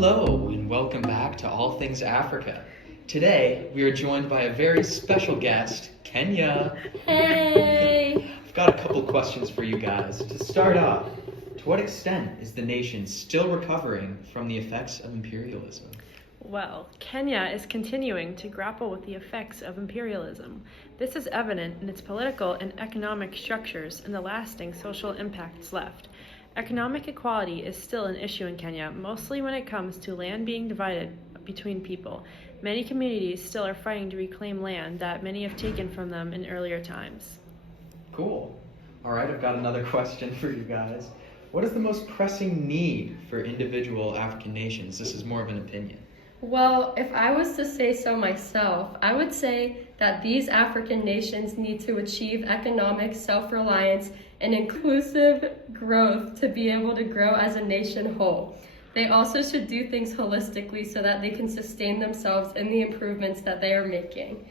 Hello, and welcome back to All Things Africa. Today, we are joined by a very special guest, Kenya. Hey! I've got a couple questions for you guys. To start off, to what extent is the nation still recovering from the effects of imperialism? Well, Kenya is continuing to grapple with the effects of imperialism. This is evident in its political and economic structures and the lasting social impacts left. Economic equality is still an issue in Kenya, mostly when it comes to land being divided between people. Many communities still are fighting to reclaim land that many have taken from them in earlier times. Cool. All right, I've got another question for you guys. What is the most pressing need for individual African nations? This is more of an opinion. Well, if I was to say so myself, I would say that these African nations need to achieve economic self-reliance and inclusive growth to be able to grow as a nation whole. They also should do things holistically so that they can sustain themselves in the improvements that they are making.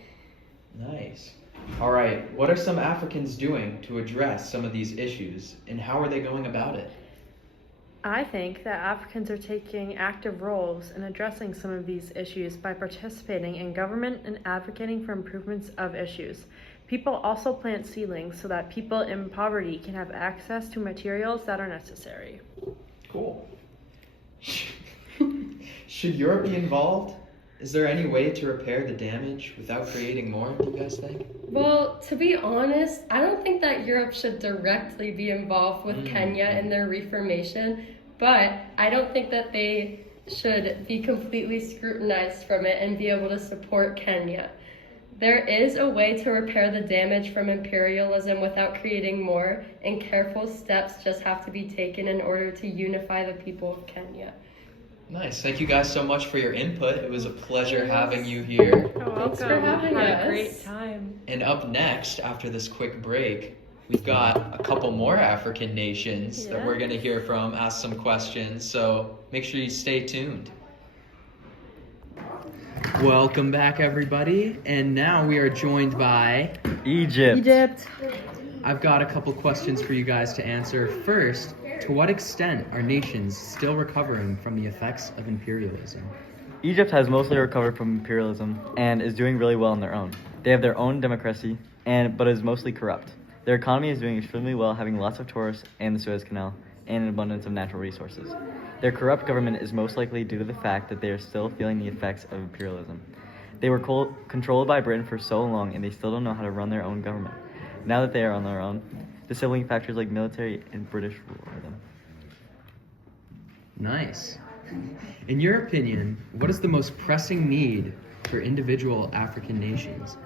Nice. All right, what are some Africans doing to address some of these issues, and how are they going about it? I think that Africans are taking active roles in addressing some of these issues by participating in government and advocating for improvements of issues. People also plant seedlings so that people in poverty can have access to materials that are necessary. Cool. Should Europe be involved? Is there any way to repair the damage without creating more, do you guys think? Well, to be honest, I don't think that Europe should directly be involved with Kenya in their reformation, but I don't think that they should be completely scrutinized from it and be able to support Kenya. There is a way to repair the damage from imperialism without creating more, and careful steps just have to be taken in order to unify the people of Kenya. Nice. Thank you guys so much for your input. It was a pleasure having you here. You're welcome. Thanks for having Had us. a great time. And up next, after this quick break, we've got a couple more African nations that we're going to hear from, ask some questions. So make sure you stay tuned. Welcome back, everybody. And now we are joined by Egypt. I've got a couple questions for you guys to answer. First, to what extent are nations still recovering from the effects of imperialism? Egypt has mostly recovered from imperialism and is doing really well on their own. They have their own democracy, but is mostly corrupt. Their economy is doing extremely well, having lots of tourists and the Suez Canal and an abundance of natural resources. Their corrupt government is most likely due to the fact that they are still feeling the effects of imperialism. They were controlled by Britain for so long, and they still don't know how to run their own government. Now that they are on their own, disabling factors like military and British rule over them. Nice. In your opinion, what is the most pressing need for individual African nations?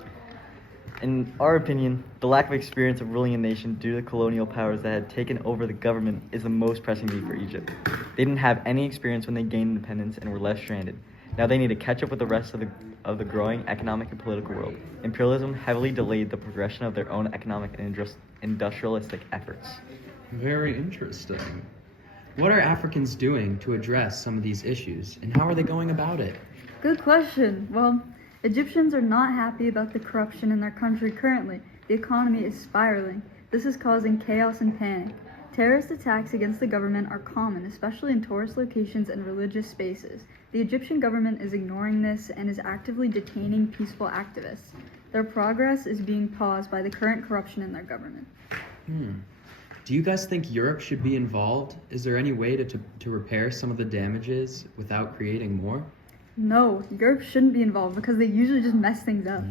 In our opinion, the lack of experience of ruling a nation due to the colonial powers that had taken over the government is the most pressing need for Egypt. They didn't have any experience when they gained independence and were left stranded. Now they need to catch up with the rest of the growing economic and political world. Imperialism heavily delayed the progression of their own economic and industrialistic efforts. Very interesting. What are Africans doing to address some of these issues, and how are they going about it? Good question. Well, Egyptians are not happy about the corruption in their country currently. The economy is spiraling. This is causing chaos and panic. Terrorist attacks against the government are common, especially in tourist locations and religious spaces. The Egyptian government is ignoring this and is actively detaining peaceful activists. Their progress is being paused by the current corruption in their government. Do you guys think Europe should be involved? Is there any way to repair some of the damages without creating more? No, Europe shouldn't be involved because they usually just mess things up.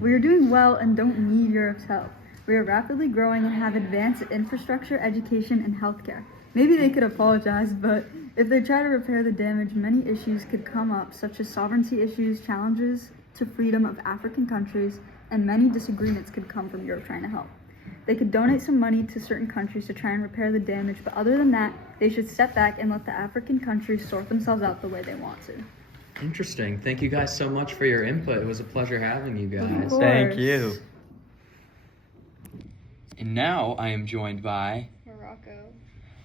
We are doing well and don't need Europe's help. We are rapidly growing and have advanced infrastructure, education, and healthcare. Maybe they could apologize, but if they try to repair the damage, many issues could come up, such as sovereignty issues, challenges to freedom of African countries, and many disagreements could come from Europe trying to help. They could donate some money to certain countries to try and repair the damage, but other than that, they should step back and let the African countries sort themselves out the way they want to. Interesting. Thank you guys so much for your input. It was a pleasure having you guys. Thank you. And now I am joined by Morocco.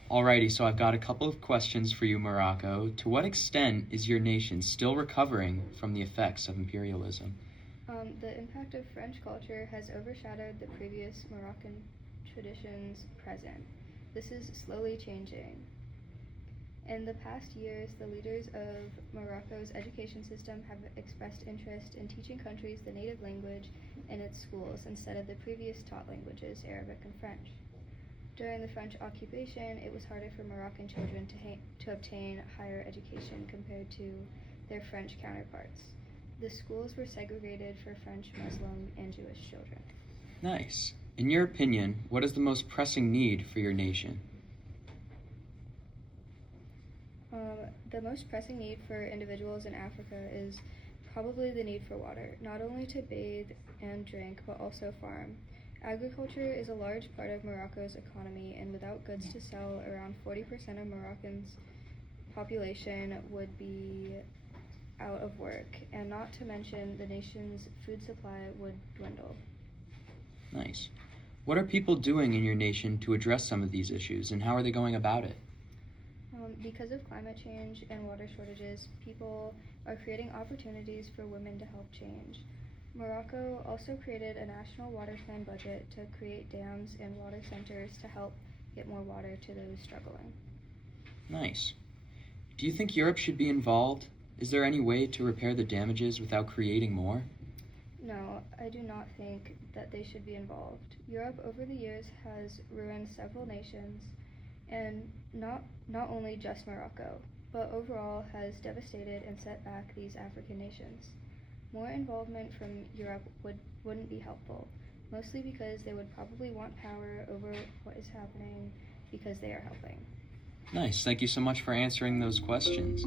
Alrighty, so I've got a couple of questions for you, Morocco. To what extent is your nation still recovering from the effects of imperialism? The impact of French culture has overshadowed the previous Moroccan traditions present. This is slowly changing. In the past years, the leaders of Morocco's education system have expressed interest in teaching countries the native language in its schools instead of the previous taught languages, Arabic and French. During the French occupation, it was harder for Moroccan children to obtain higher education compared to their French counterparts. The schools were segregated for French, Muslim, and Jewish children. Nice. In your opinion, what is the most pressing need for your nation? The most pressing need for individuals in Africa is probably the need for water, not only to bathe and drink, but also farm. Agriculture is a large part of Morocco's economy, and without goods to sell, around 40% of Moroccan's population would be out of work, and not to mention the nation's food supply would dwindle. Nice. What are people doing in your nation to address some of these issues, and how are they going about it? Because of climate change and water shortages, people are creating opportunities for women to help change. Morocco also created a national water plan budget to create dams and water centers to help get more water to those struggling. Nice. Do you think Europe should be involved? Is there any way to repair the damages without creating more? No, I do not think that they should be involved. Europe over the years has ruined several nations, and not only just Morocco, but overall has devastated and set back these African nations. More involvement from Europe wouldn't be helpful, mostly because they would probably want power over what is happening because they are helping. Nice. Thank you so much for answering those questions.